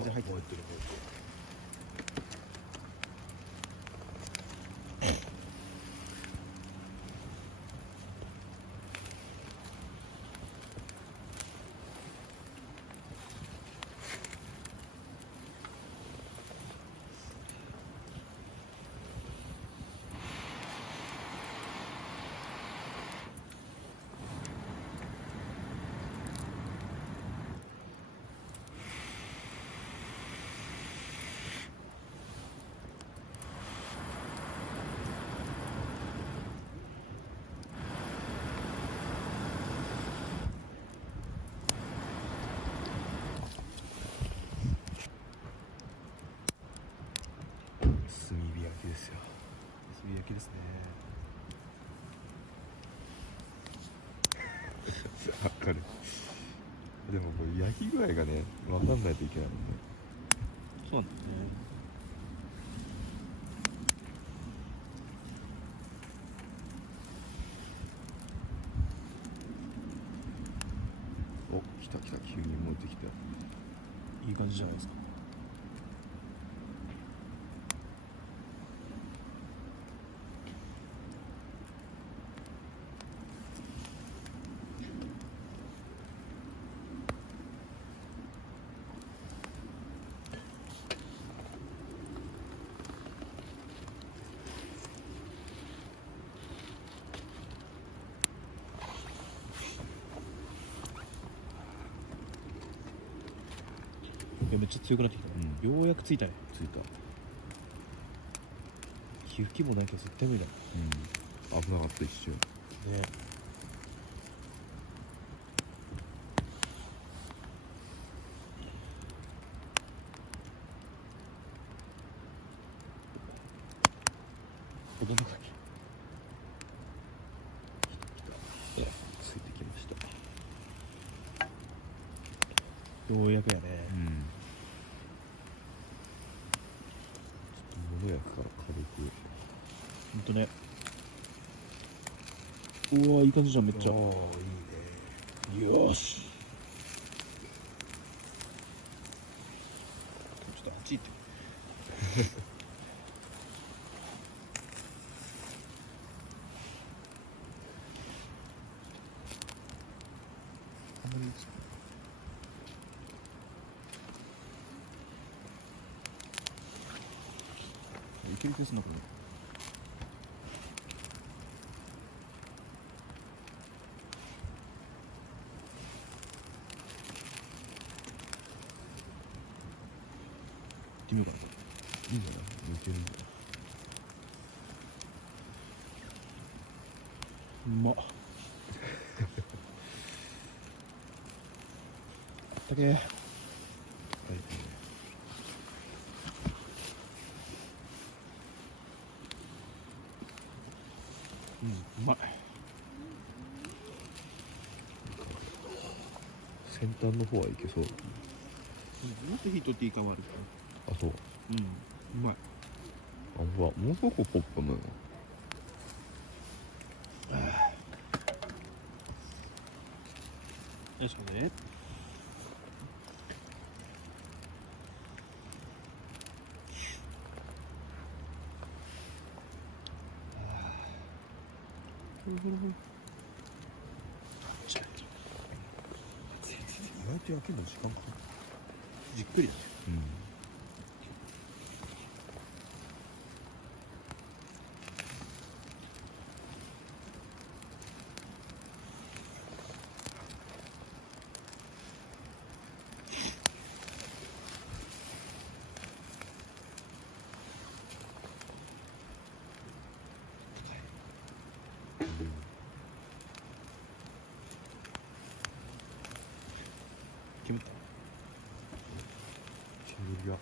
風入ってる。炭火焼きですよ。炭火焼きですね。わかる。でもこれ焼き具合がね分かんないといけないもんね。そうなんだよね。お、来た来た、急に戻ってきた。いい感じじゃないですか。いやめっちゃ強くなってきたね、ようやくついたね。ついた。火吹きもないけど絶対無理だ危なかった一瞬。ね。子供だけついてきました。ようやくやね。物焼くから軽く。ほんとね。うわいい感じじゃんめっちゃ。ああ、いいね。よし。ちょっとあっち行って。あんまりいいですか。いける気がするなこれ。行ってみようかな。いいんじゃない？いけるんじゃない？うまっ。あったけー。うまい。先端の方はいけそう。もっと火取っていいかもある。あ、そう。うまい。あ、ほら、もうすぐポップなのよ。よしこれね。意外と焼けるの時間かかる。じっくりだね。決めた。煙が。